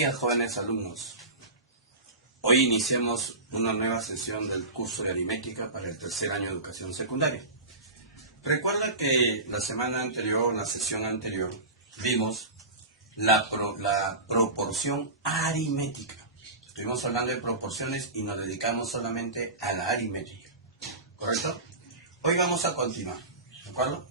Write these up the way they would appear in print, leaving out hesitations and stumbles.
Buenos días, jóvenes alumnos. Hoy iniciamos una nueva sesión del curso de aritmética para el tercer año de educación secundaria. Recuerda que la semana anterior, la sesión anterior, vimos la proporción aritmética. Estuvimos hablando de proporciones y nos dedicamos solamente a la aritmética. ¿Correcto? Hoy vamos a continuar. ¿De acuerdo?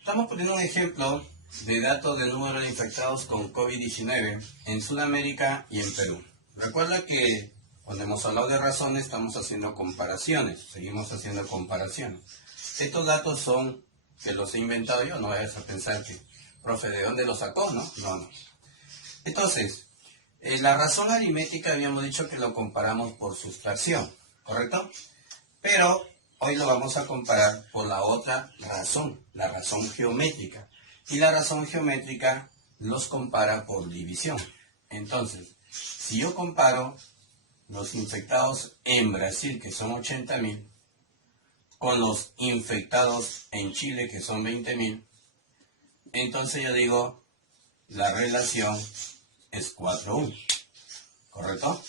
Estamos poniendo un ejemplo de datos de número de infectados con COVID-19 en Sudamérica y en Perú. Recuerda que cuando hemos hablado de razones estamos haciendo comparaciones, seguimos haciendo comparaciones. Estos datos son que los he inventado yo, no vayas a pensar que, profe, ¿de dónde los sacó? No. Entonces, la razón aritmética habíamos dicho que lo comparamos por sustracción, ¿correcto? Pero hoy lo vamos a comparar por la otra razón, la razón geométrica. Y la razón geométrica los compara por división. Entonces, si yo comparo los infectados en Brasil, que son 80.000, con los infectados en Chile, que son 20.000, entonces yo digo, la relación es 4:1. ¿Correcto?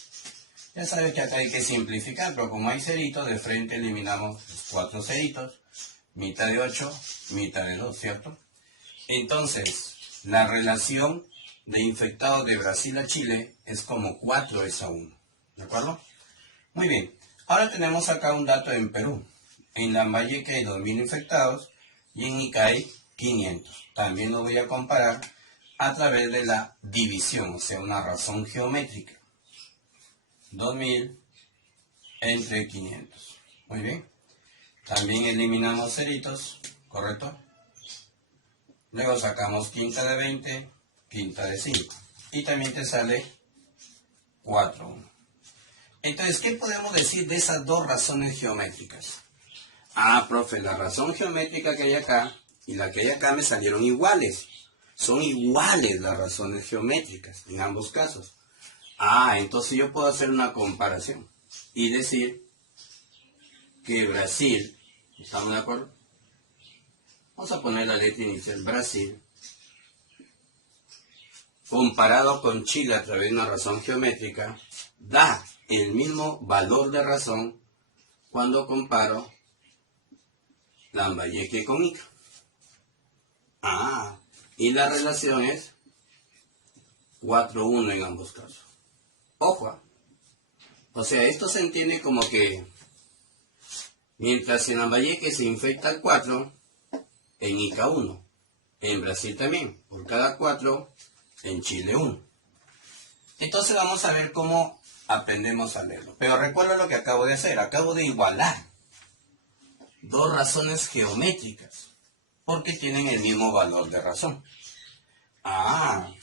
Ya sabes que acá hay que simplificar, pero como hay ceritos, de frente eliminamos los 4 ceritos, mitad de 8, mitad de 2, ¿cierto? Entonces, la relación de infectados de Brasil a Chile es como 4:1. ¿De acuerdo? Muy bien. Ahora tenemos acá un dato en Perú. En Lambayeque hay 2.000 infectados y en Ica hay 500. También lo voy a comparar a través de la división, o sea, una razón geométrica. 2.000 entre 500. Muy bien. También eliminamos ceritos, ¿correcto? Luego sacamos quinta de 20, quinta de 5. Y también te sale 4:1. Entonces, ¿qué podemos decir de esas dos razones geométricas? Ah, profe, la razón geométrica que hay acá y la que hay acá me salieron iguales. Son iguales las razones geométricas en ambos casos. Ah, entonces yo puedo hacer una comparación y decir que Brasil, ¿estamos de acuerdo? Vamos a poner la letra inicial, Brasil, comparado con Chile a través de una razón geométrica, da el mismo valor de razón cuando comparo Lambayeque con Ica. Ah, y la relación es 4:1 en ambos casos. Ojo, o sea, esto se entiende como que mientras en Lambayeque se infecta el 4, en Ica 1, en Brasil también, por cada 4, en Chile 1. Entonces vamos a ver cómo aprendemos a leerlo. Pero recuerda lo que acabo de hacer, acabo de igualar dos razones geométricas, porque tienen el mismo valor de razón. Ah,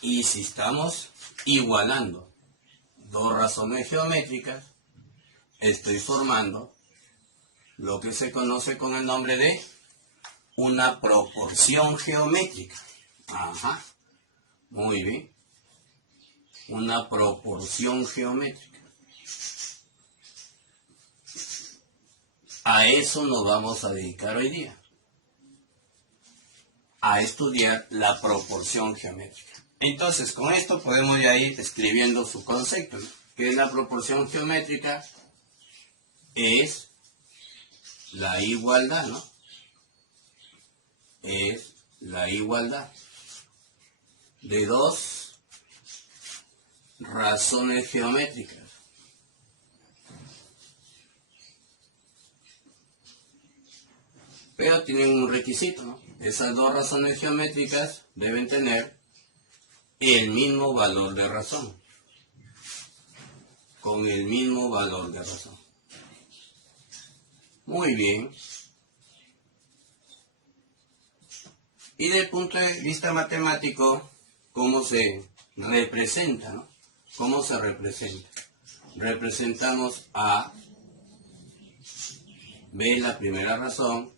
y si estamos igualando dos razones geométricas, estoy formando lo que se conoce con el nombre de una proporción geométrica. Ajá, muy bien. Una proporción geométrica. A eso nos vamos a dedicar hoy día. A estudiar la proporción geométrica. Entonces, con esto podemos ya ir escribiendo su concepto, ¿no? ¿Qué es la proporción geométrica? Es la igualdad, ¿no? Es la igualdad de dos razones geométricas. Pero tienen un requisito, ¿no? Esas dos razones geométricas deben tener el mismo valor de razón. Con el mismo valor de razón. Muy bien. Y desde el punto de vista matemático, ¿cómo se representa, no? ¿Cómo se representa? Representamos A, B la primera razón,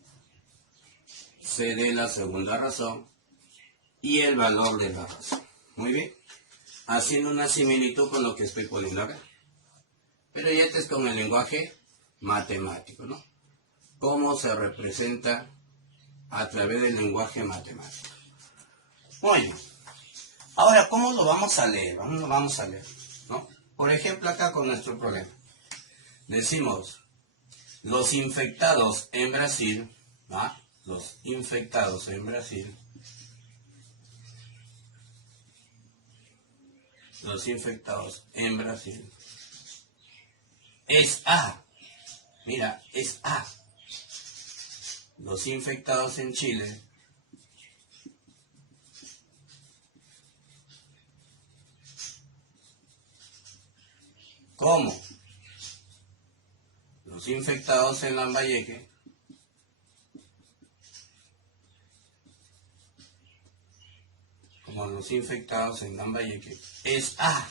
C de la segunda razón y el valor de la razón. Muy bien. Haciendo una similitud con lo que estoy poniendo acá. Pero ya este es con el lenguaje matemático, ¿no? ¿Cómo se representa a través del lenguaje matemático? Bueno, Ahora, ¿cómo lo vamos a leer? Lo vamos a leer, ¿no? Por ejemplo, acá con nuestro problema. Decimos, los infectados en Brasil, ¿ah? Los infectados en Brasil, los infectados en Brasil, es A. Mira, es A. Los infectados en Chile, ¿cómo? Los infectados en Lambayeque, como los infectados en Lambayeque, es A.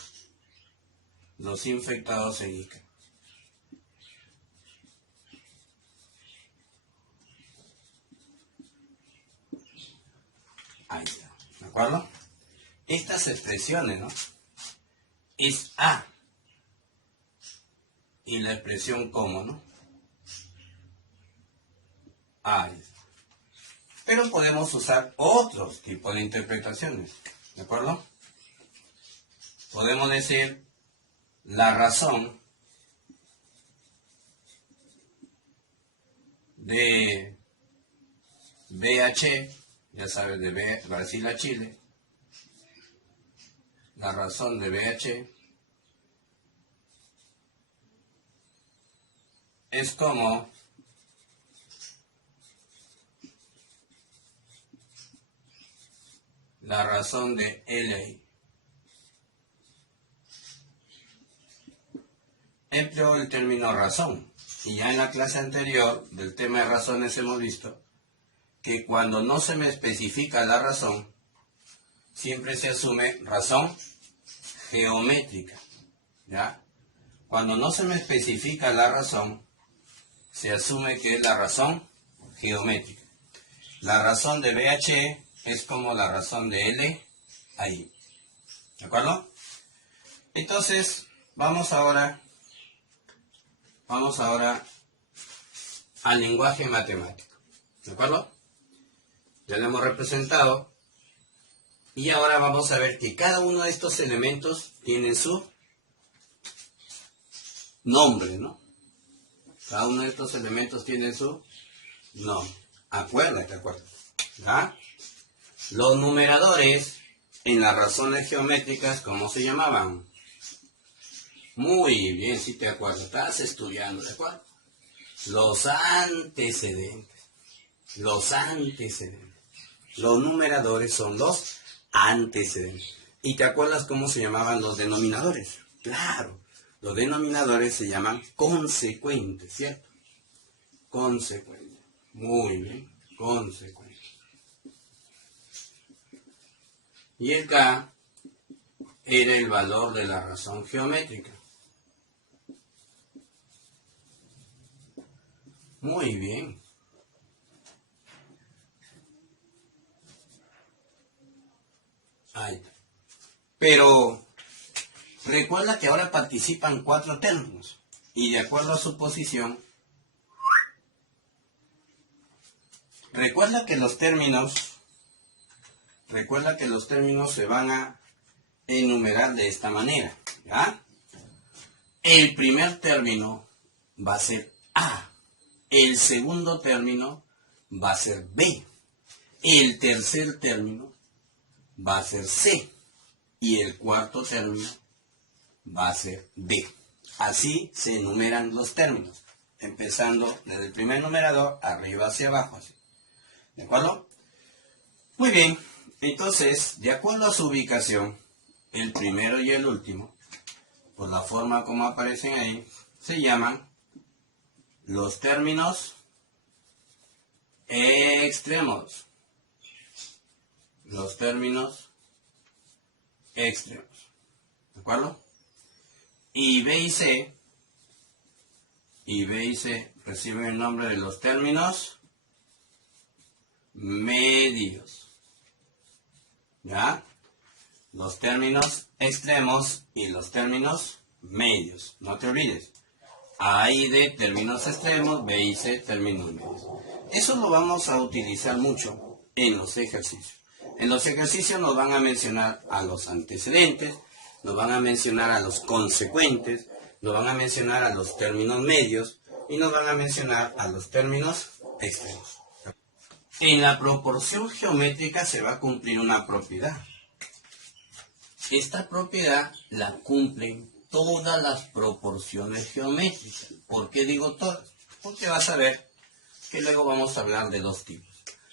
Los infectados en Ica. Ahí está, ¿de acuerdo? Estas expresiones, ¿no? Es A. Y la expresión como, ¿no? Ahí está. Pero podemos usar otros tipos de interpretaciones, ¿de acuerdo? Podemos decir la razón de BH, ya sabes, de Brasil a Chile, la razón de BH es como la razón de LA. Empleo el término razón, y ya en la clase anterior del tema de razones hemos visto que cuando no se me especifica la razón, siempre se asume razón geométrica, ¿ya? Cuando no se me especifica la razón, se asume que es la razón geométrica. La razón de BH es como la razón de L ahí, ¿de acuerdo? Entonces, vamos ahora al lenguaje matemático, ¿de acuerdo? Ya lo hemos representado. Y ahora vamos a ver que cada uno de estos elementos tiene su nombre, ¿no? Cada uno de estos elementos tiene su nombre. Acuérdate. ¿Ya? Los numeradores en las razones geométricas, ¿cómo se llamaban? Muy bien, si te acuerdas. Estás estudiando, ¿de acuerdo? Los antecedentes. Los numeradores son los antecedentes. ¿Y te acuerdas cómo se llamaban los denominadores? Claro, los denominadores se llaman consecuentes, ¿cierto? Consecuentes. Muy bien, consecuentes. Y el K era el valor de la razón geométrica. Muy bien. Ahí está. Pero recuerda que ahora participan 4 términos y de acuerdo a su posición, recuerda que los términos se van a enumerar de esta manera, ¿ya? El primer término va a ser A, el segundo término va a ser B, el tercer término va a ser C y el cuarto término va a ser D. Así se enumeran los términos, empezando desde el primer numerador arriba hacia abajo, así. ¿De acuerdo? Muy bien, entonces, de acuerdo a su ubicación, el primero y el último, por la forma como aparecen ahí, se llaman los términos extremos. Los términos extremos. ¿De acuerdo? Y B y C reciben el nombre de los términos medios. ¿Ya? Los términos extremos y los términos medios. No te olvides. A y D términos extremos, B y C términos medios. Eso lo vamos a utilizar mucho en los ejercicios. En los ejercicios nos van a mencionar a los antecedentes, nos van a mencionar a los consecuentes, nos van a mencionar a los términos medios y nos van a mencionar a los términos extremos. En la proporción geométrica se va a cumplir una propiedad. Esta propiedad la cumplen todas las proporciones geométricas. ¿Por qué digo todas? Porque vas a ver que luego vamos a hablar de dos tipos.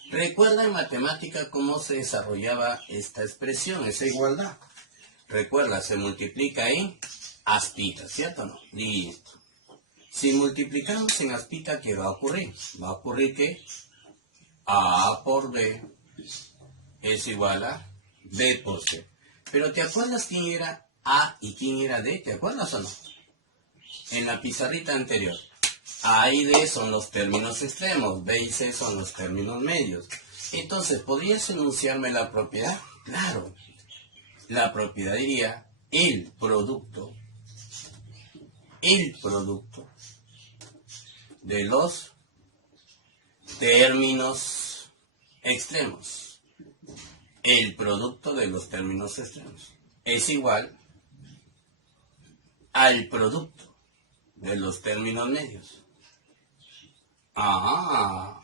Recuerda en matemática cómo se desarrollaba esta expresión, esa igualdad. Recuerda, se multiplica en aspita, ¿cierto o no? Listo. Si multiplicamos en aspita, ¿qué va a ocurrir? Va a ocurrir que A por B es igual a B por C. Pero ¿te acuerdas quién era A y quién era D? ¿Te acuerdas o no? En la pizarrita anterior. A y D son los términos extremos, B y C son los términos medios. Entonces, ¿podrías enunciarme la propiedad? Claro. La propiedad diría el producto de los términos extremos. El producto de los términos extremos es igual al producto de los términos medios. Ah,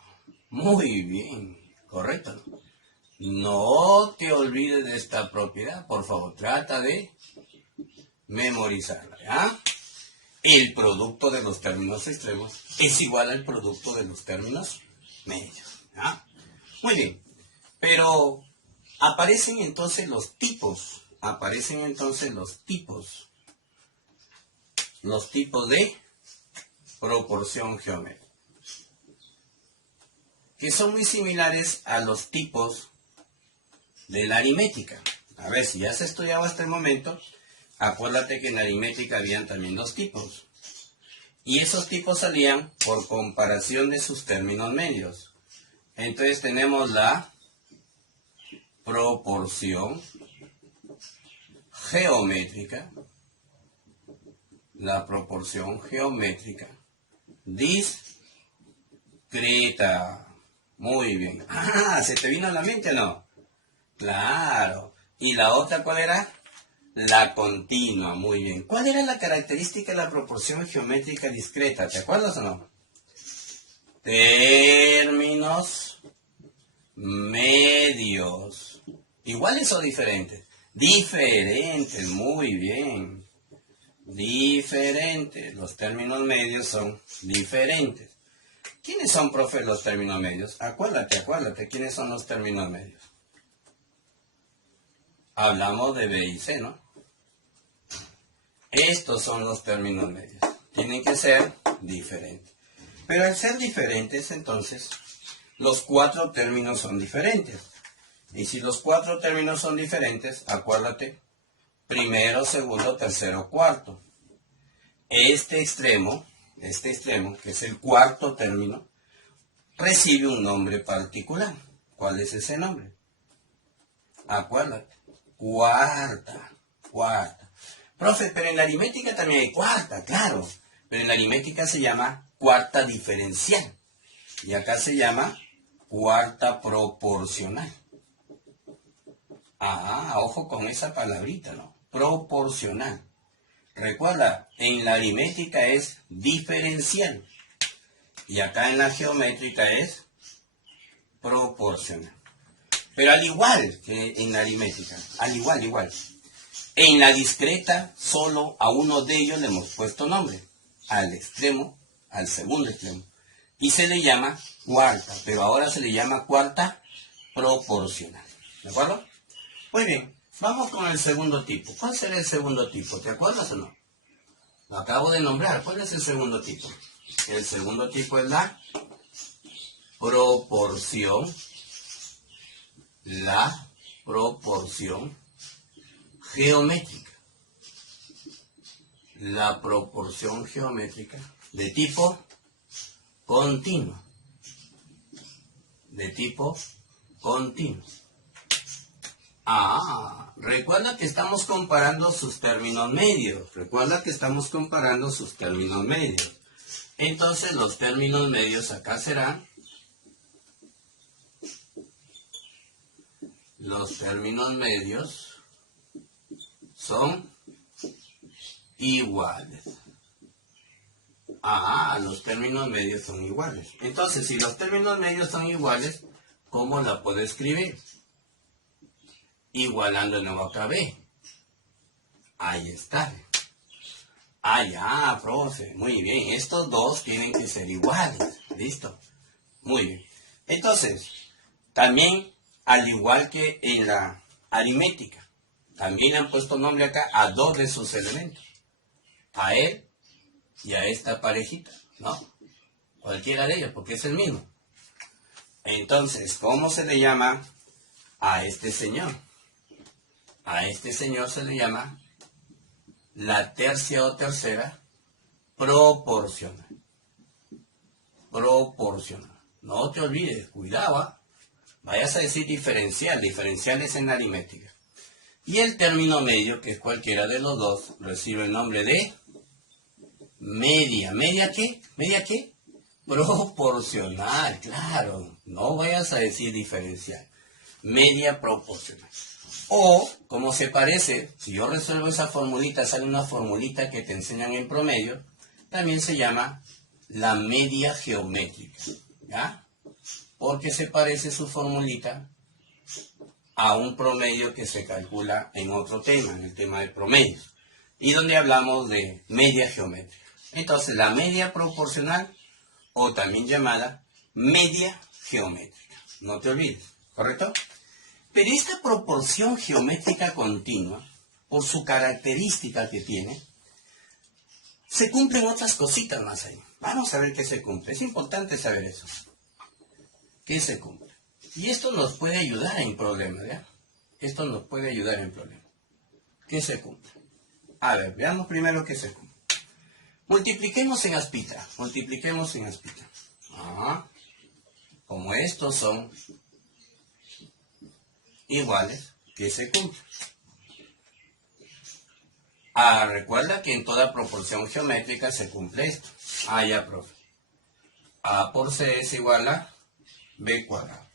muy bien, correcto. No te olvides de esta propiedad, por favor, trata de memorizarla, ¿ya? El producto de los términos extremos es igual al producto de los términos medios, ¿ya? Muy bien, pero aparecen entonces los tipos de proporción geométrica, que son muy similares a los tipos de la aritmética. A ver, si ya has estudiado hasta el momento, acuérdate que en la aritmética habían también dos tipos. Y esos tipos salían por comparación de sus términos medios. Entonces tenemos la proporción geométrica, discreta. Muy bien. Ah, ¿se te vino a la mente o no? Claro. ¿Y la otra cuál era? La continua. Muy bien. ¿Cuál era la característica de la proporción geométrica discreta? ¿Te acuerdas o no? Términos medios. ¿Iguales o diferentes? Diferentes. Muy bien. Diferentes. Los términos medios son diferentes. ¿Quiénes son, profe, los términos medios? Acuérdate, ¿quiénes son los términos medios? Hablamos de B y C, ¿no? Estos son los términos medios. Tienen que ser diferentes. Pero al ser diferentes, entonces, los cuatro términos son diferentes. Y si los cuatro términos son diferentes, acuérdate, primero, segundo, tercero, cuarto. Este extremo, que es el cuarto término, recibe un nombre particular. ¿Cuál es ese nombre? Acuérdate, cuarta. Profe, pero en la aritmética también hay cuarta, claro. Pero en la aritmética se llama cuarta diferencial. Y acá se llama cuarta proporcional. Ah, ojo con esa palabrita, ¿no? Proporcional. Recuerda, en la aritmética es diferencial. Y acá en la geométrica es proporcional. Pero al igual que en la aritmética, igual. En la discreta, solo a uno de ellos le hemos puesto nombre. Al extremo, al segundo extremo. Y se le llama cuarta, pero ahora se le llama cuarta proporcional. ¿De acuerdo? Muy bien, vamos con el segundo tipo. ¿Cuál será el segundo tipo? ¿Te acuerdas o no? Lo acabo de nombrar. ¿Cuál es el segundo tipo? El segundo tipo es la proporción. La proporción geométrica. La proporción geométrica de tipo continuo. Ah, recuerda que estamos comparando sus términos medios. Entonces los términos medios acá serán los términos medios son iguales. Los términos medios son iguales. Entonces, si los términos medios son iguales, ¿cómo la puedo escribir? Igualando de nuevo acá B. Ahí está. Ya, profe. Muy bien. Estos dos tienen que ser iguales. ¿Listo? Muy bien. Entonces, también, al igual que en la aritmética, también han puesto nombre acá a dos de sus elementos. A él y a esta parejita, ¿no? Cualquiera de ellos, porque es el mismo. Entonces, ¿cómo se le llama a este señor? A este señor se le llama la tercia o tercera proporcional. Proporcional. No te olvides, cuidado, vayas a decir diferencial. Diferencial es en aritmética. Y el término medio, que es cualquiera de los dos, recibe el nombre de media. ¿Media qué? ¿Media qué? Proporcional, claro. No vayas a decir diferencial. Media proporcional. O, como se parece, si yo resuelvo esa formulita, sale una formulita que te enseñan en promedio, también se llama la media geométrica. ¿Ya? Porque se parece su formulita a un promedio que se calcula en otro tema, en el tema de promedios, y donde hablamos de media geométrica. Entonces, la media proporcional, o también llamada media geométrica. No te olvides, ¿correcto? Pero esta proporción geométrica continua, por su característica que tiene, se cumplen otras cositas más ahí. Vamos a ver qué se cumple. Es importante saber eso. ¿Qué se cumple? Y esto nos puede ayudar en problemas, ¿ya? Esto nos puede ayudar en problemas. ¿Qué se cumple? A ver, veamos primero qué se cumple. Multipliquemos en aspita. Multipliquemos en aspita. Como estos son iguales, ¿qué se cumple? Recuerda que en toda proporción geométrica se cumple esto. Ya, profe. A por C es igual a B cuadrado.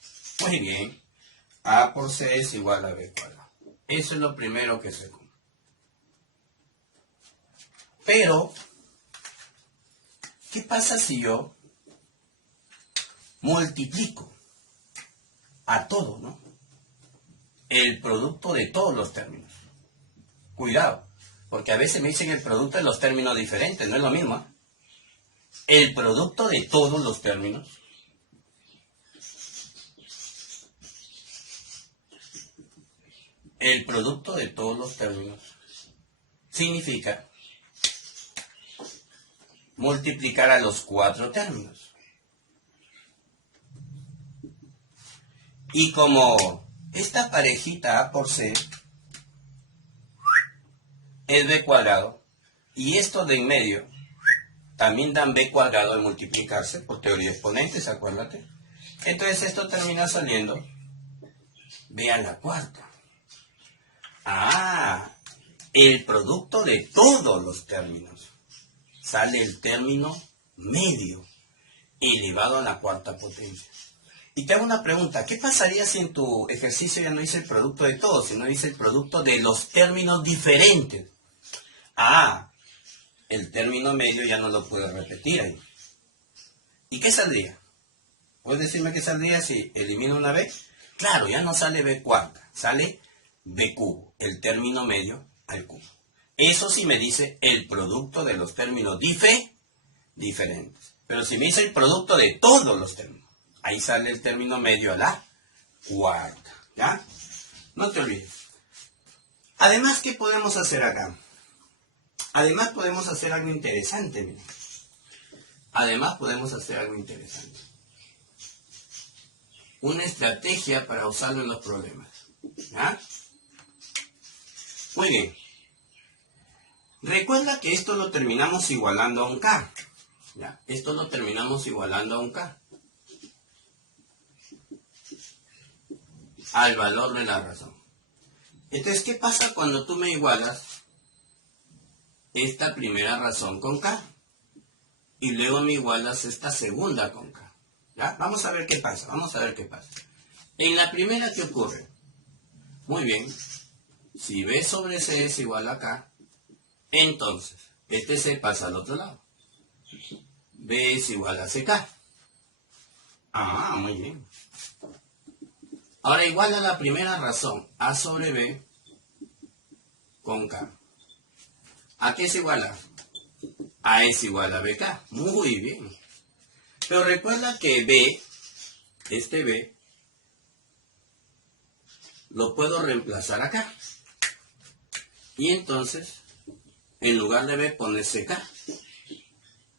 Muy bien. A por C es igual a B cuadrado. Eso es lo primero que se cumple. Pero, ¿qué pasa si yo multiplico a todo, ¿no? El producto de todos los términos. Cuidado, porque a veces me dicen el producto de los términos diferentes, no es lo mismo. El producto de todos los términos. El producto de todos los términos significa multiplicar a los cuatro términos. Y como esta parejita A por C es B cuadrado, y esto de en medio también dan B cuadrado al multiplicarse, por teoría de exponentes, acuérdate. Entonces esto termina saliendo B a la cuarta. El producto de todos los términos. Sale el término medio elevado a la cuarta potencia. Y te hago una pregunta, ¿qué pasaría si en tu ejercicio ya no dice el producto de todos, sino dice el producto de los términos diferentes? El término medio ya no lo puedo repetir ahí. ¿Y qué saldría? ¿Puedes decirme qué saldría si elimino una B? Claro, ya no sale B cuarta, sale B cubo, el término medio al cubo. Eso sí me dice el producto de los términos diferentes. Pero si me dice el producto de todos los términos, ahí sale el término medio a la cuarta. ¿Ya? No te olvides. Además, ¿qué podemos hacer acá? Además podemos hacer algo interesante. Miren. Además podemos hacer algo interesante. Una estrategia para usarlo en los problemas. ¿Ya? Muy bien. Recuerda que esto lo terminamos igualando a un K. ¿Ya? Esto lo terminamos igualando a un K. Al valor de la razón. Entonces, ¿qué pasa cuando tú me igualas esta primera razón con K? Y luego me igualas esta segunda con K. ¿Ya? Vamos a ver qué pasa, vamos a ver qué pasa. En la primera, ¿qué ocurre? Muy bien. Si B sobre C es igual a K, entonces este C pasa al otro lado. B es igual a CK. Ah, muy bien. Ahora igual a la primera razón, A sobre B con K. ¿A qué es igual a? A es igual a BK. Muy bien. Pero recuerda que B, este B, lo puedo reemplazar acá. Y entonces, en lugar de B pone CK.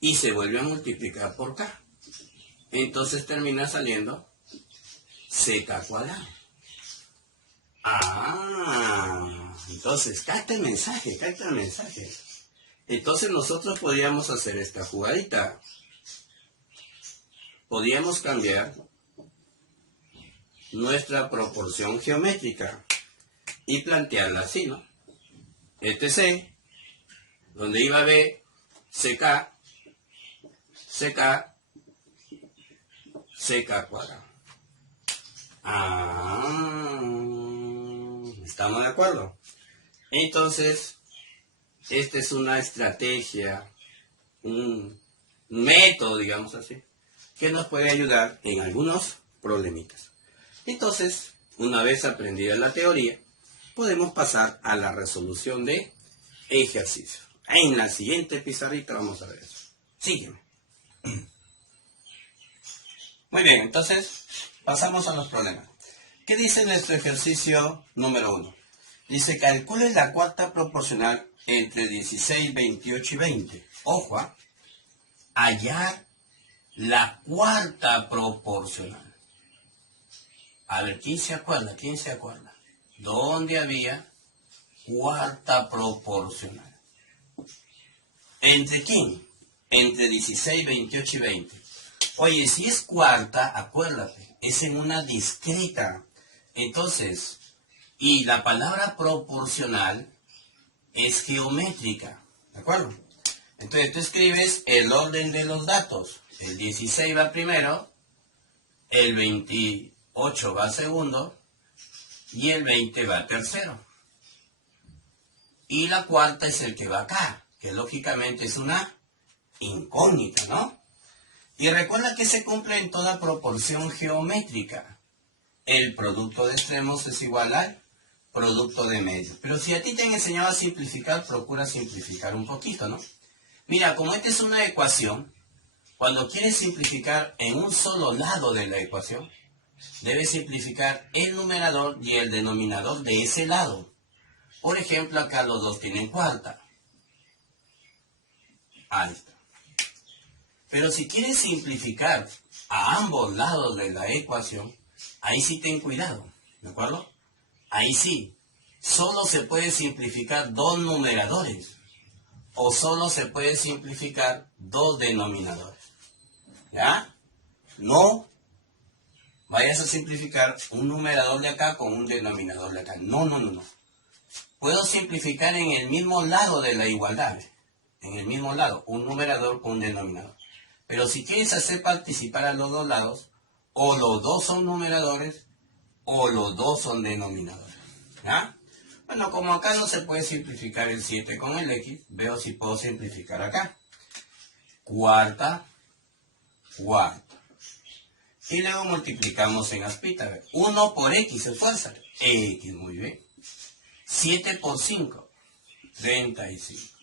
Y se vuelve a multiplicar por K. Entonces termina saliendo CK cuadrado. Ah, entonces, capta el mensaje, capta el mensaje. Entonces nosotros podríamos hacer esta jugadita. Podríamos cambiar nuestra proporción geométrica y plantearla así, ¿no? Este C, donde iba B, CK, CK, CK cuadrado. Ah, ¿estamos de acuerdo? Entonces, esta es una estrategia, un método, digamos así, que nos puede ayudar en algunos problemitas. Entonces, una vez aprendida la teoría, podemos pasar a la resolución de ejercicios. En la siguiente pizarrita vamos a ver eso. Sígueme. Muy bien, entonces pasamos a los problemas. ¿Qué dice nuestro ejercicio número 1? Dice, calcule la cuarta proporcional entre 16, 28 y 20. Ojo, hallar la cuarta proporcional. A ver, ¿quién se acuerda? ¿Quién se acuerda? ¿Dónde había cuarta proporcional? ¿Entre quién? Entre 16, 28 y 20. Oye, si es cuarta, acuérdate, es en una discreta. Entonces, y la palabra proporcional es geométrica, ¿de acuerdo? Entonces tú escribes el orden de los datos. El 16 va primero, el 28 va segundo y el 20 va tercero. Y la cuarta es el que va acá, que lógicamente es una incógnita, ¿no? Y recuerda que se cumple en toda proporción geométrica. El producto de extremos es igual al producto de medios. Pero si a ti te han enseñado a simplificar, procura simplificar un poquito, ¿no? Mira, como esta es una ecuación, cuando quieres simplificar en un solo lado de la ecuación, debes simplificar el numerador y el denominador de ese lado. Por ejemplo, acá los dos tienen cuarta. Ahí está. Pero si quieres simplificar a ambos lados de la ecuación, ahí sí ten cuidado, ¿de acuerdo? Ahí sí, solo se puede simplificar dos numeradores o solo se puede simplificar dos denominadores. ¿Ya? No vayas a simplificar un numerador de acá con un denominador de acá. No, no, no, no. Puedo simplificar en el mismo lado de la igualdad. En el mismo lado, un numerador con un denominador. Pero si quieres hacer participar a los dos lados, o los dos son numeradores, o los dos son denominadores. ¿Ya? Bueno, como acá no se puede simplificar el 7 con el X, veo si puedo simplificar acá. Cuarta, cuarta. Y luego multiplicamos en aspita. 1 por X, esfuérzate. X, muy bien. 7 por 5, 35.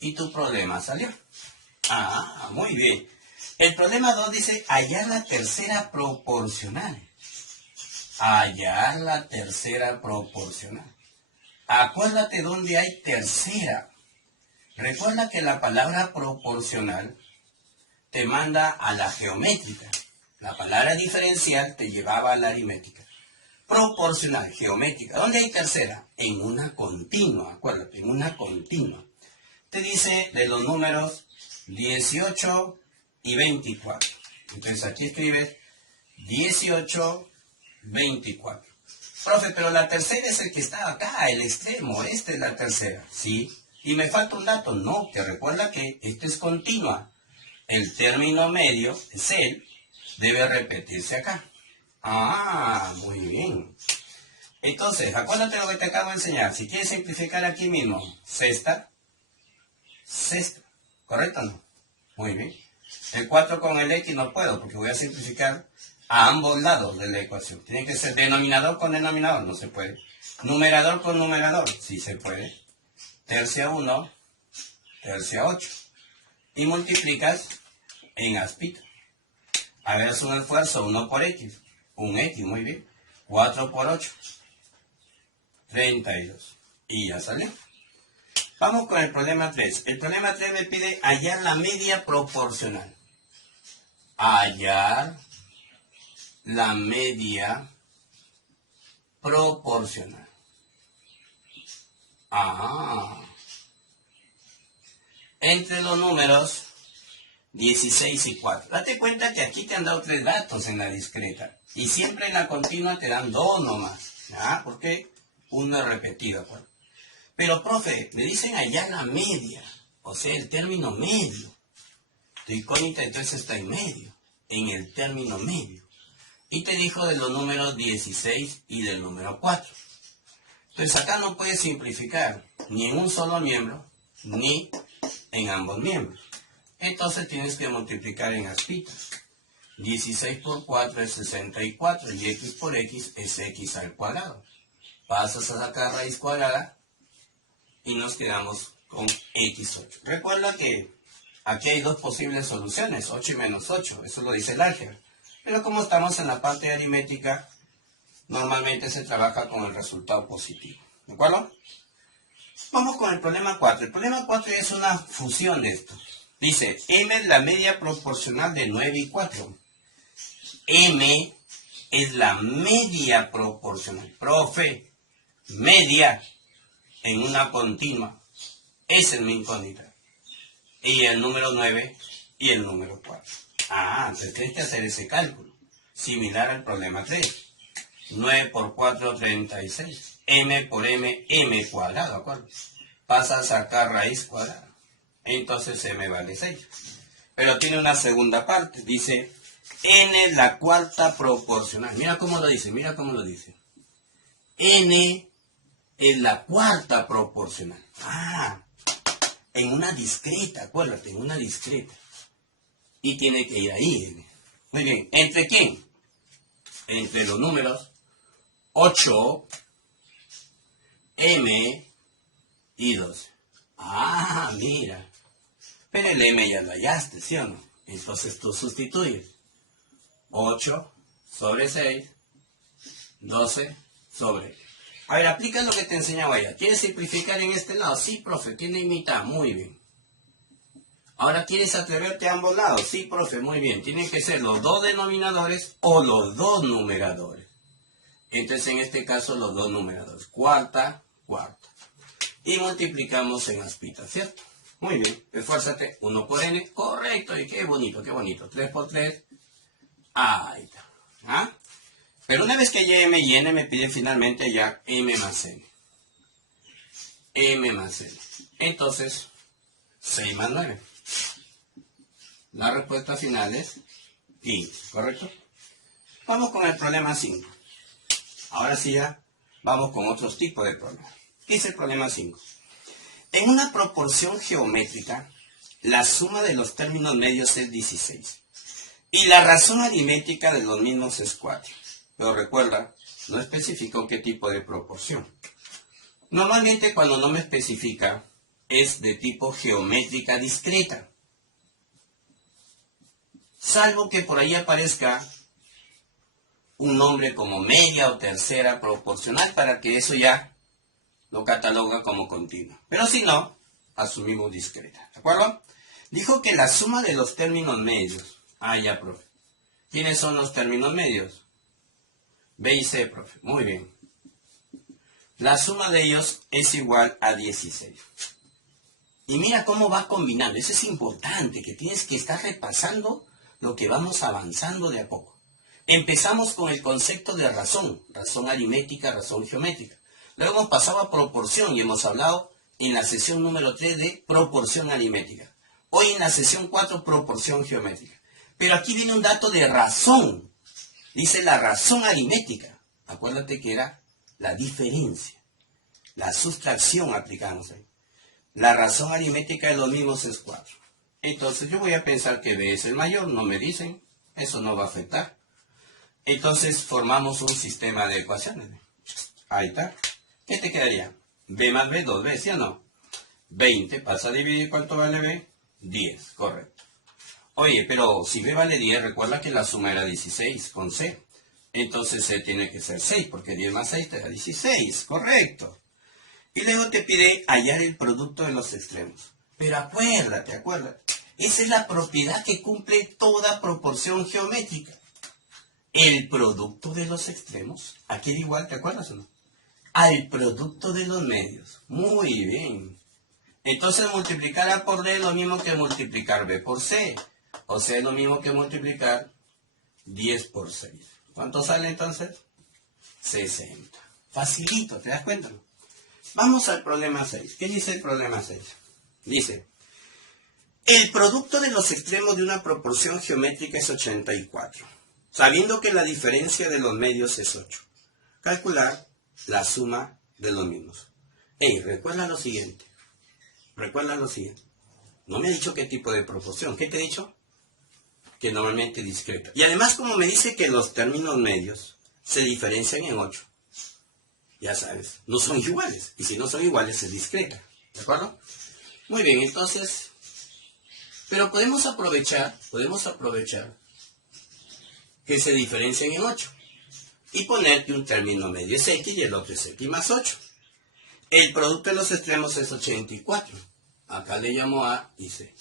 Y tu problema salió. Ah, muy bien. El problema 2 dice hallar la tercera proporcional. Hallar la tercera proporcional. Acuérdate dónde hay tercera. Recuerda que la palabra proporcional te manda a la geométrica. La palabra diferencial te llevaba a la aritmética. Proporcional, geométrica. ¿Dónde hay tercera? En una continua, acuérdate, en una continua. Te dice de los números 18 y 24. Entonces aquí escribes 18, 24. Profe, pero la tercera es el que está acá, el extremo. Esta es la tercera. ¿Sí? Y me falta un dato. No, que recuerda que esto es continua. El término medio, es él, debe repetirse acá. Ah, muy bien. Entonces, acuérdate lo que te acabo de enseñar. Si quieres simplificar aquí mismo, sexta, ¿correcto o no? Muy bien. El 4 con el X no puedo porque voy a simplificar a ambos lados de la ecuación. Tiene que ser denominador con denominador, no se puede. Numerador con numerador, sí se puede. Tercia 1, tercia 8. Y multiplicas en aspito. A ver, es un esfuerzo, 1 por X. Un X, muy bien. 4 por 8. 32. Y ya salió. Vamos con el problema 3. El problema 3 me pide hallar la media proporcional. Hallar la media proporcional. Entre los números 16 y 4. Date cuenta que aquí te han dado 3 datos en la discreta. Y siempre en la continua te dan 2 nomás. ¿Por qué? Uno es repetido. Pero, profe, me dicen hallar la media. O sea, el término medio. Tu incógnita entonces está en medio. En el término medio. Y te dijo de los números 16 y del número 4. Entonces acá no puedes simplificar ni en un solo miembro, ni en ambos miembros. Entonces tienes que multiplicar en aspitas. 16 por 4 es 64 y x por x es x al cuadrado. Pasas a sacar raíz cuadrada y nos quedamos con x8. Recuerda que aquí hay dos posibles soluciones, 8 y menos 8. Eso lo dice el álgebra. Pero como estamos en la parte aritmética, normalmente se trabaja con el resultado positivo. ¿De acuerdo? Vamos con el problema 4. El problema 4 es una fusión de esto. Dice, m es la media proporcional de 9 y 4. M es la media proporcional. Profe, media en una continua. Esa es mi incógnita. Y el número 9 y el número 4. Entonces tienes que hacer ese cálculo. Similar al problema 3. 9 por 4, 36. M por M, M cuadrado, ¿de acuerdo? Pasa a sacar raíz cuadrada. Entonces M vale 6. Pero tiene una segunda parte. Dice, N es la cuarta proporcional. Mira cómo lo dice, mira cómo lo dice. N es la cuarta proporcional. En una discreta, acuérdate, en una discreta. Y tiene que ir ahí, N. Muy bien, ¿entre quién? Entre los números 8, M y 12. Mira. Pero el M ya lo hallaste, ¿sí o no? Entonces tú sustituyes. 8 sobre 6, 12 sobre. A ver, aplica lo que te enseñaba allá. ¿Quieres simplificar en este lado? Sí, profe, tiene mitad, muy bien. Ahora, ¿quieres atreverte a ambos lados? Sí, profe, muy bien. Tienen que ser los dos denominadores o los dos numeradores. Entonces, en este caso, los dos numeradores. Cuarta. Y multiplicamos en aspita, ¿cierto? Muy bien. Esfuérzate. 1 por n. Correcto. Y qué bonito, qué bonito. 3 por 3. Ahí está. Pero una vez que ya m y n me pide finalmente ya m más n. M más n. Entonces, 6 más 9. La respuesta final es 15, ¿correcto? Vamos con el problema 5. Ahora sí ya vamos con otros tipos de problemas. Dice el problema 5. En una proporción geométrica, la suma de los términos medios es 16. Y la razón aritmética de los mismos es 4. Pero recuerda, no especificó qué tipo de proporción. Normalmente cuando no me especifica, es de tipo geométrica discreta. Salvo que por ahí aparezca un nombre como media o tercera proporcional para que eso ya lo cataloga como continua. Pero si no, asumimos discreta. ¿De acuerdo? Dijo que la suma de los términos medios. Ya, profe. ¿Quiénes son los términos medios? B y C, profe. Muy bien. La suma de ellos es igual a 16. Y mira cómo va combinando. Eso es importante, que tienes que estar repasando lo que vamos avanzando de a poco. Empezamos con el concepto de razón aritmética, razón geométrica. Luego hemos pasado a proporción y hemos hablado en la sesión número 3 de proporción aritmética. Hoy en la sesión 4, proporción geométrica. Pero aquí viene un dato de razón. Dice la razón aritmética. Acuérdate que era la diferencia, la sustracción aplicamos ahí. La razón aritmética de los mismos es 4. Entonces yo voy a pensar que B es el mayor, no me dicen, eso no va a afectar. Entonces formamos un sistema de ecuaciones. Ahí está. ¿Qué te quedaría? B más B, 2B, ¿sí o no? 20 pasa a dividir, ¿cuánto vale B? 10, correcto. Oye, pero si B vale 10, recuerda que la suma era 16 con C. Entonces C tiene que ser 6, porque 10 más 6 te da 16, correcto. Y luego te pide hallar el producto de los extremos. Pero acuérdate, esa es la propiedad que cumple toda proporción geométrica. El producto de los extremos, aquí era igual, ¿te acuerdas o no? Al producto de los medios. Muy bien. Entonces multiplicar A por D es lo mismo que multiplicar B por C. O sea, es lo mismo que multiplicar 10 por 6. ¿Cuánto sale entonces? 60. Facilito, ¿te das cuenta? Vamos al problema 6. ¿Qué dice el problema 6? Dice, el producto de los extremos de una proporción geométrica es 84, sabiendo que la diferencia de los medios es 8. Calcular la suma de los mismos. Recuerda lo siguiente. No me ha dicho qué tipo de proporción. ¿Qué te he dicho? Que normalmente discreta. Y además, como me dice que los términos medios se diferencian en 8, ya sabes, no son iguales. Y si no son iguales, es discreta. ¿De acuerdo? Muy bien, entonces, pero podemos aprovechar que se diferencian en 8 y poner que un término medio es x y el otro es x más 8. El producto de los extremos es 84. Acá le llamo A y C.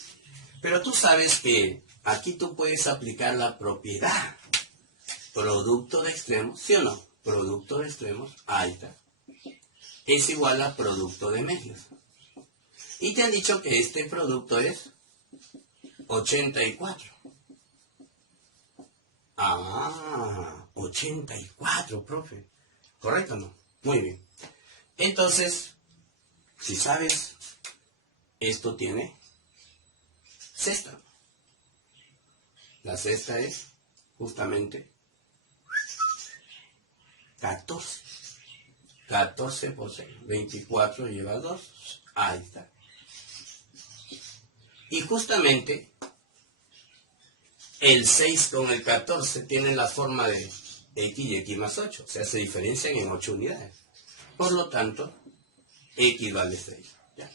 Pero tú sabes que aquí tú puedes aplicar la propiedad. Producto de extremos, ¿sí o no? Producto de extremos, ahí está, es igual a producto de medios. Y te han dicho que este producto es 84. 84, profe. ¿Correcto o no? Muy bien. Entonces, si sabes, esto tiene cesta. La cesta es justamente 14. 14 por 6. 24 lleva 2. Ahí está. Y justamente el 6 con el 14 tienen la forma de x y x más 8. O sea, se diferencian en 8 unidades. Por lo tanto, x vale 6. ¿Ya?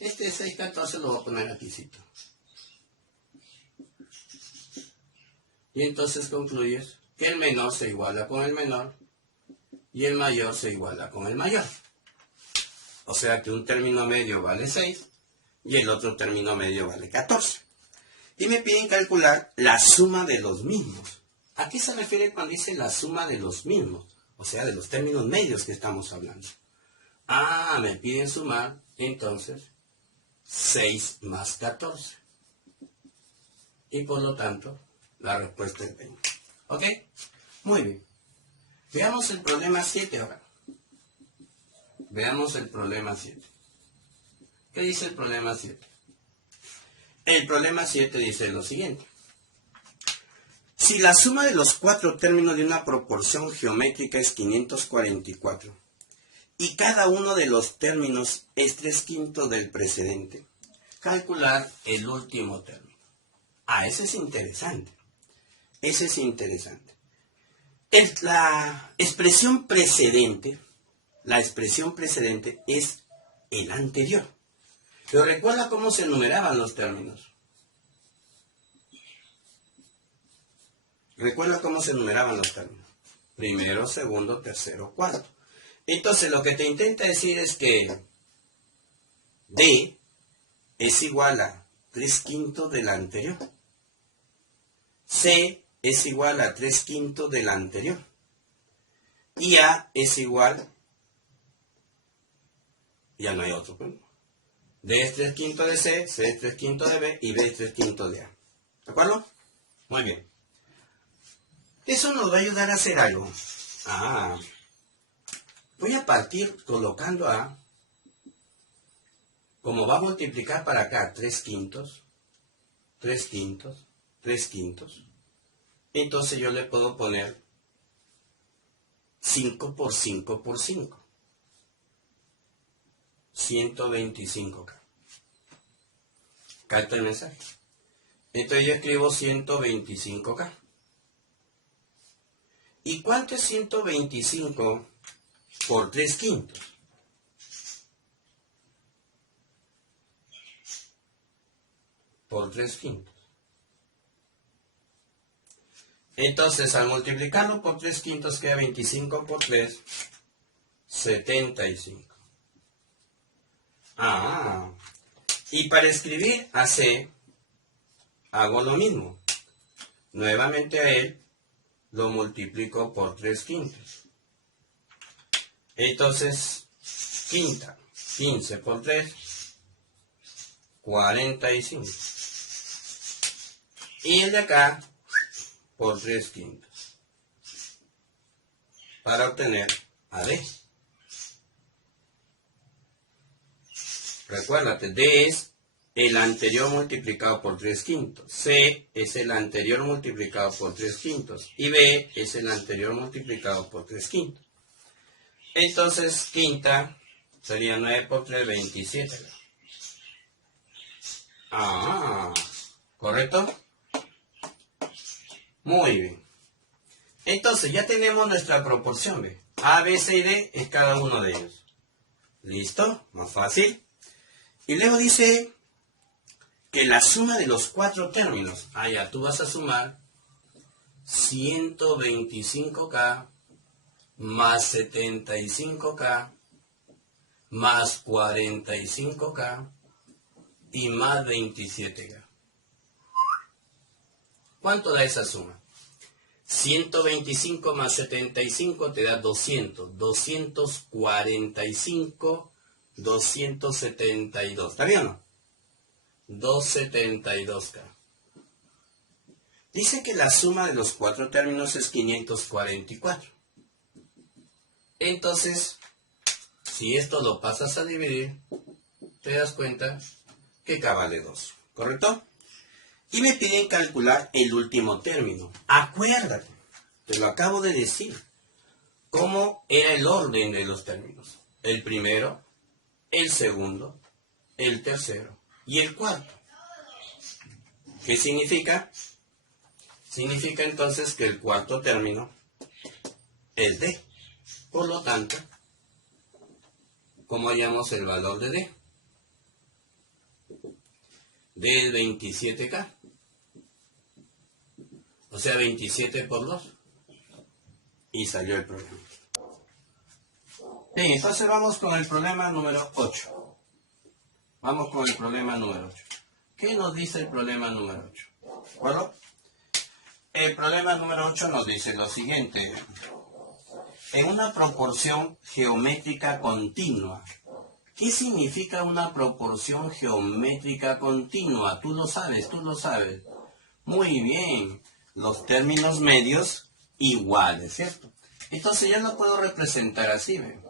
Este 6, 14 lo voy a poner aquícito. Y entonces concluyes que el menor se iguala con el menor y el mayor se iguala con el mayor. O sea que un término medio vale 6 y el otro término medio vale 14. Y me piden calcular la suma de los mismos. ¿A qué se refiere cuando dice la suma de los mismos? O sea, de los términos medios que estamos hablando. Me piden sumar, entonces, 6 más 14. Y por lo tanto, la respuesta es 20. ¿Ok? Muy bien. Veamos el problema 7 ahora. Veamos el problema 7. ¿Qué dice el problema 7? El problema 7 dice lo siguiente. Si la suma de los 4 términos de una proporción geométrica es 544 y cada uno de los términos es 3/5 del precedente, calcular el último término. Ese es interesante. Ese es interesante. La expresión precedente es el anterior. Pero recuerda cómo se enumeraban los términos. Primero, segundo, tercero, cuarto. Entonces, lo que te intenta decir es que D es igual a 3/5 del anterior. C es igual a 3/5 del anterior. Y A es igual, ya no hay otro, pues. D es 3/5 de C, C es 3/5 de B y B es 3/5 de A. ¿De acuerdo? Muy bien. Eso nos va a ayudar a hacer algo. Voy a partir colocando A, como va a multiplicar para acá 3/5, 3/5, 3/5. Entonces yo le puedo poner 5 por 5 por 5. 125K. Capta el mensaje. Entonces yo escribo 125K. ¿Y cuánto es 125 por 3/5? Por 3/5. Entonces, al multiplicarlo por 3/5 queda 25 por 3, 75. Y para escribir a C, hago lo mismo. Nuevamente a él lo multiplico por 3/5. Entonces, quinta, 15 por 3, 45. Y el de acá, por 3/5. Para obtener a D. Recuérdate, D es el anterior multiplicado por 3/5. C es el anterior multiplicado por 3/5. Y B es el anterior multiplicado por 3/5. Entonces, quinta sería 9 por 3, 27. ¿Correcto? Muy bien. Entonces, ya tenemos nuestra proporción, ¿ve? A, B, C y D es cada uno de ellos. ¿Listo? Más fácil. Y luego dice que la suma de los 4 términos. Ya tú vas a sumar 125K más 75K más 45K y más 27K. ¿Cuánto da esa suma? 125 más 75 te da 200. 245, 272. ¿Está bien o no? 272K. Dice que la suma de los 4 términos es 544. Entonces, si esto lo pasas a dividir, te das cuenta que K vale 2. ¿Correcto? Y me piden calcular el último término. Acuérdate, te lo acabo de decir, cómo era el orden de los términos. El primero, el segundo, el tercero y el cuarto. ¿Qué significa? Significa entonces que el cuarto término es D. Por lo tanto, ¿cómo hallamos el valor de D? D es 27K. O sea, 27 por 2. Y salió el problema. Bien, entonces vamos con el problema número 8. Vamos con el problema número 8. ¿Qué nos dice el problema número 8? ¿De acuerdo? El problema número 8 nos dice lo siguiente. En una proporción geométrica continua. ¿Qué significa una proporción geométrica continua? Tú lo sabes, tú lo sabes. Muy bien. Los términos medios iguales, ¿cierto? Entonces yo lo puedo representar así, ¿ven?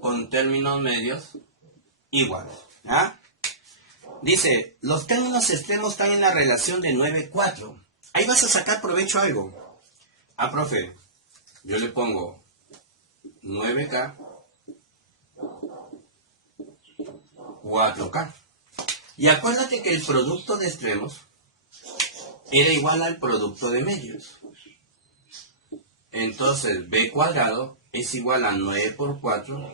Con términos medios iguales. Dice, los términos extremos están en la relación de 9, 4. Ahí vas a sacar provecho a algo. Profe, yo le pongo 9K, 4K. Y acuérdate que el producto de extremos era igual al producto de medios. Entonces, B cuadrado es igual a 9 por 4,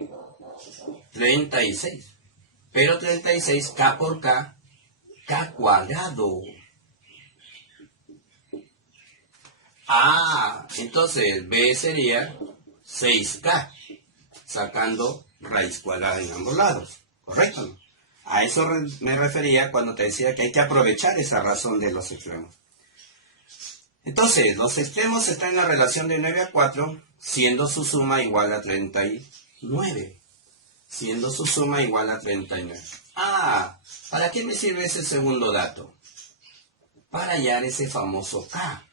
36. Pero 36, K por K, K cuadrado. Entonces B sería 6K, sacando raíz cuadrada en ambos lados. ¿Correcto, no? A eso me refería cuando te decía que hay que aprovechar esa razón de los extremos. Entonces, los extremos están en la relación de 9 a 4, siendo su suma igual a 39. Siendo su suma igual a 39. ¿Para qué me sirve ese segundo dato? Para hallar ese famoso K.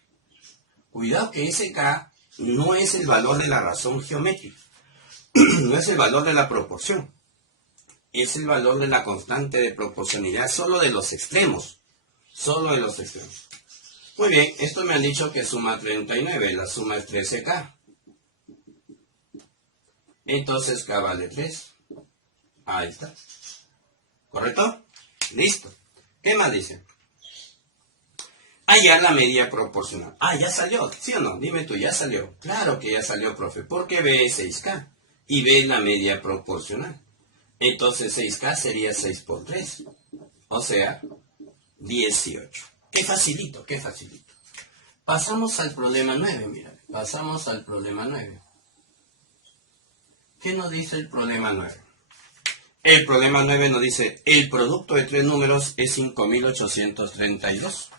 Cuidado que ese K no es el valor de la razón geométrica. No es el valor de la proporción. Es el valor de la constante de proporcionalidad solo de los extremos. Solo de los extremos. Muy bien, esto me han dicho que suma 39, la suma es 13K. Entonces K vale 3. Ahí está. ¿Correcto? Listo. ¿Qué más dice? Hallar la media proporcional. Ah, ya salió, ¿sí o no? Dime tú, ¿ya salió? Claro que ya salió, profe, porque B es 6K y B es la media proporcional. Entonces 6K sería 6 por 3, o sea, 18. ¡Qué facilito, qué facilito! Pasamos al problema 9, mira. Pasamos al problema 9. ¿Qué nos dice el problema 9? El problema 9 nos dice, el producto de tres números es 5832.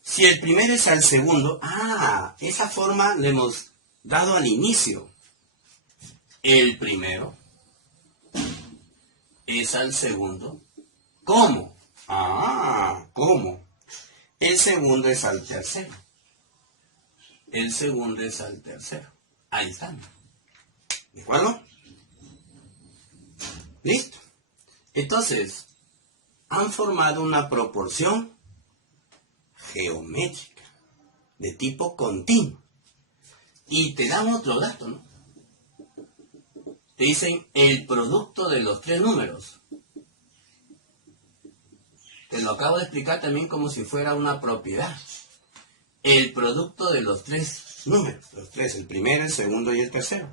Si el primero es al segundo, esa forma le hemos dado al inicio. El primero es al segundo. ¿Cómo? ¿Cómo? El segundo es al tercero. El segundo es al tercero. Ahí están. ¿De acuerdo? Listo. Entonces, han formado una proporción geométrica de tipo continuo. Y te dan otro dato, ¿no? Te dicen el producto de los tres números. Te lo acabo de explicar también como si fuera una propiedad. El producto de los tres números, los tres, el primero, el segundo y el tercero,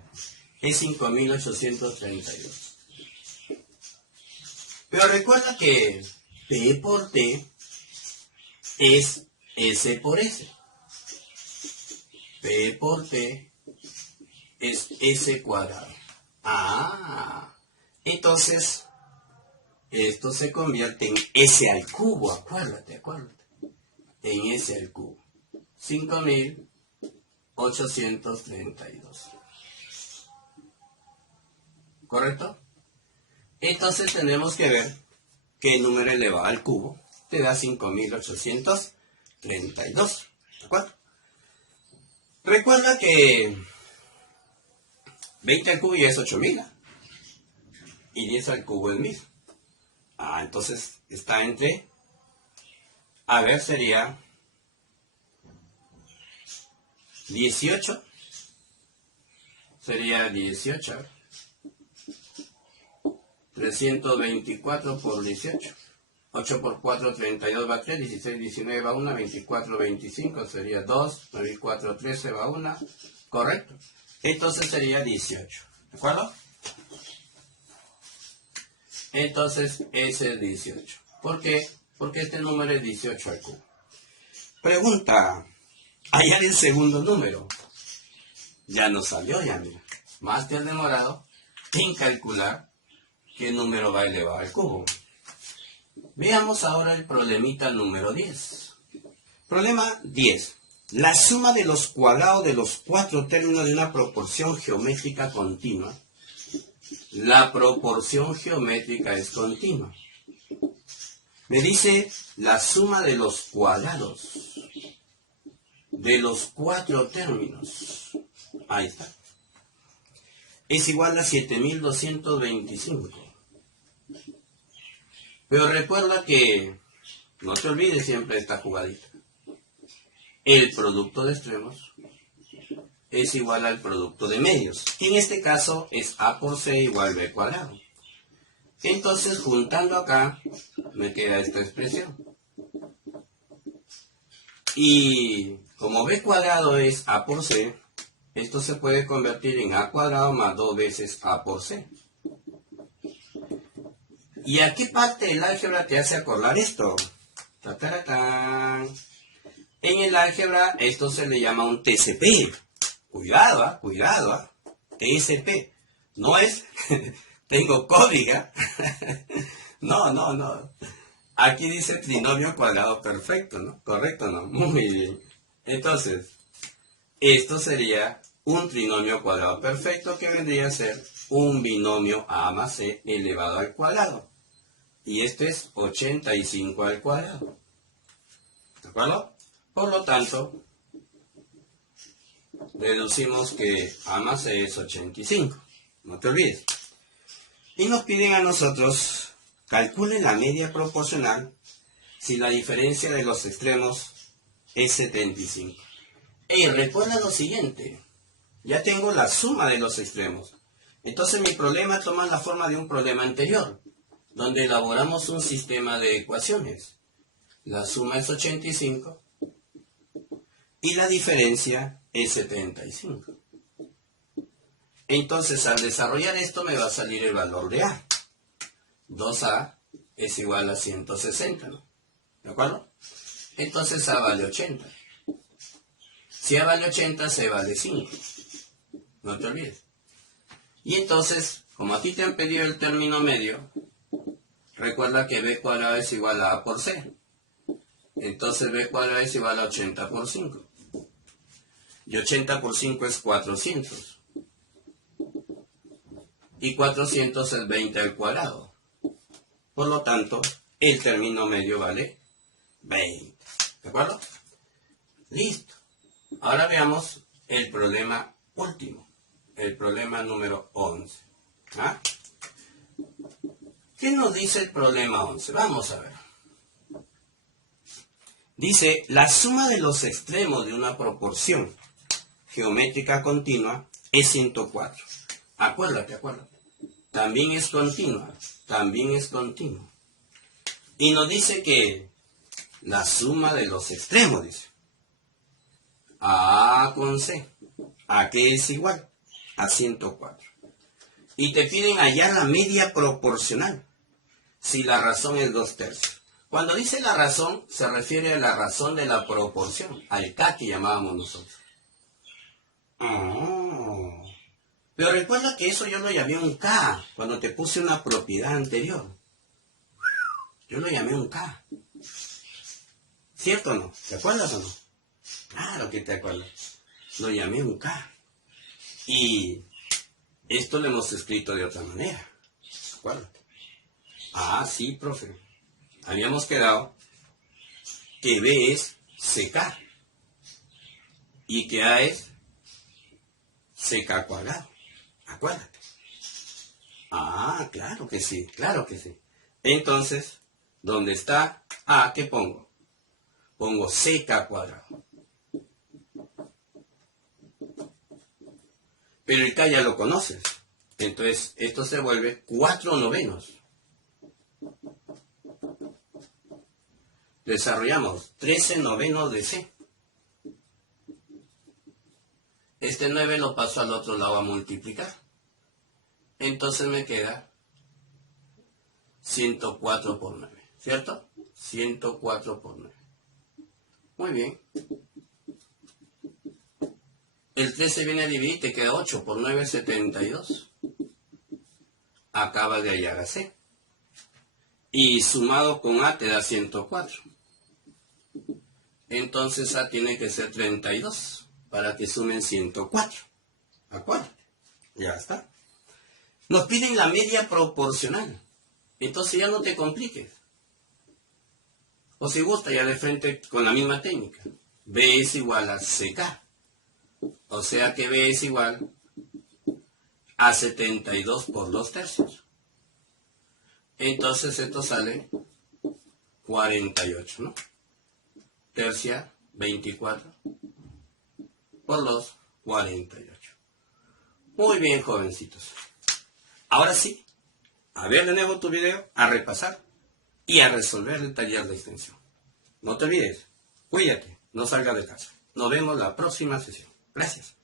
es 5832. Pero recuerda que P por T es S por S. P por T es S cuadrado. Entonces, esto se convierte en S al cubo, acuérdate. En S al cubo. 5832. ¿Correcto? Entonces tenemos que ver qué número elevado al cubo te da 5832. ¿De acuerdo? Recuerda que 20 al cubo ya es 8000. Y 10 al cubo es 1000. Entonces está entre... A ver, sería 18. Sería 18. A ver. 324 por 18. 8 por 4, 32 va 3. 16, 19 va 1. 24, 25 sería 2. 9 y 4, 13 va 1. Correcto. Entonces sería 18. ¿De acuerdo? Entonces ese es 18. ¿Por qué? Porque este número es 18 al cubo. Pregunta. Hallar el segundo número. Ya nos salió, ya mira. Más te has demorado en calcular qué número va elevado al cubo. Veamos ahora el problemita número 10. Problema 10. La suma de los cuadrados de los cuatro términos de una proporción geométrica continua. La proporción geométrica es continua. Me dice la suma de los cuadrados de los cuatro términos. Ahí está. Es igual a 7225. Pero recuerda que no te olvides siempre esta jugadita. El producto de extremos es igual al producto de medios. Que en este caso es A por C igual B cuadrado. Entonces, juntando acá, me queda esta expresión. Y como B cuadrado es A por C, esto se puede convertir en A cuadrado más 2 veces A por C. ¿Y a qué parte del álgebra te hace acordar esto? ¡Tatarán! En el álgebra esto se le llama un TCP. Cuidado, cuidado. TCP. No es, tengo código. No. Aquí dice trinomio cuadrado perfecto, ¿no? Correcto, ¿no? Muy bien. Entonces, esto sería un trinomio cuadrado perfecto que vendría a ser un binomio A más C elevado al cuadrado. Y este es 85 al cuadrado. ¿De acuerdo? Por lo tanto, deducimos que A más C es 85. No te olvides. Y nos piden a nosotros, calculen la media proporcional si la diferencia de los extremos es 75. Y recuerda lo siguiente. Ya tengo la suma de los extremos. Entonces mi problema toma la forma de un problema anterior, donde elaboramos un sistema de ecuaciones. La suma es 85 y la diferencia es 75. Entonces al desarrollar esto me va a salir el valor de A. 2A es igual a 160, ¿no? ¿De acuerdo? Entonces A vale 80. Si A vale 80, C vale 5. No te olvides. Y entonces, como aquí te han pedido el término medio, recuerda que B cuadrado es igual a A por C. Entonces B cuadrado es igual a 80 por 5. Y 80 por 5 es 400. Y 400 es 20 al cuadrado. Por lo tanto, el término medio vale 20. ¿De acuerdo? Listo. Ahora veamos el problema último. El problema número 11. ¿Ah? ¿Qué nos dice el problema 11? Vamos a ver. Dice, la suma de los extremos de una proporción geométrica continua es 104. Acuérdate. También es continua. Y nos dice que la suma de los extremos, dice. A con C. ¿A qué es igual? A 104. Y te piden hallar la media proporcional, si la razón es 2/3. Cuando dice la razón, se refiere a la razón de la proporción, al K que llamábamos nosotros. Pero recuerda que eso yo lo llamé un K, cuando te puse una propiedad anterior. Yo lo llamé un K. ¿Cierto o no? ¿Te acuerdas o no? Claro que te acuerdas. Lo llamé un K. Y esto lo hemos escrito de otra manera. Acuérdate. Ah, sí, profe. Habíamos quedado que B es CK y que A es CK cuadrado. Acuérdate. Ah, claro que sí. Entonces, ¿dónde está A? ¿Qué pongo? Pongo CK cuadrado. Pero el K ya lo conoces. Entonces, esto se vuelve 4/9. Desarrollamos 13/9 de C. Este 9 lo paso al otro lado a multiplicar. Entonces me queda 104 por 9. ¿Cierto? 104 por 9. Muy bien. El 13 viene a dividir y te queda 8 por 9, 72. Acabas de hallar a C. Y sumado con A te da 104. Entonces A tiene que ser 32 para que sumen 104. Acuérdate. Ya está. Nos piden la media proporcional. Entonces ya no te compliques. O si gusta ya de frente con la misma técnica. B es igual a CK. O sea que B es igual a 72 por 2/3. Entonces esto sale 48, ¿no? Tercia, 24 por 2, 48. Muy bien, jovencitos. Ahora sí, a ver de nuevo tu video, a repasar y a resolver el taller de extensión. No te olvides, cuídate, no salgas de casa. Nos vemos la próxima sesión. Gracias.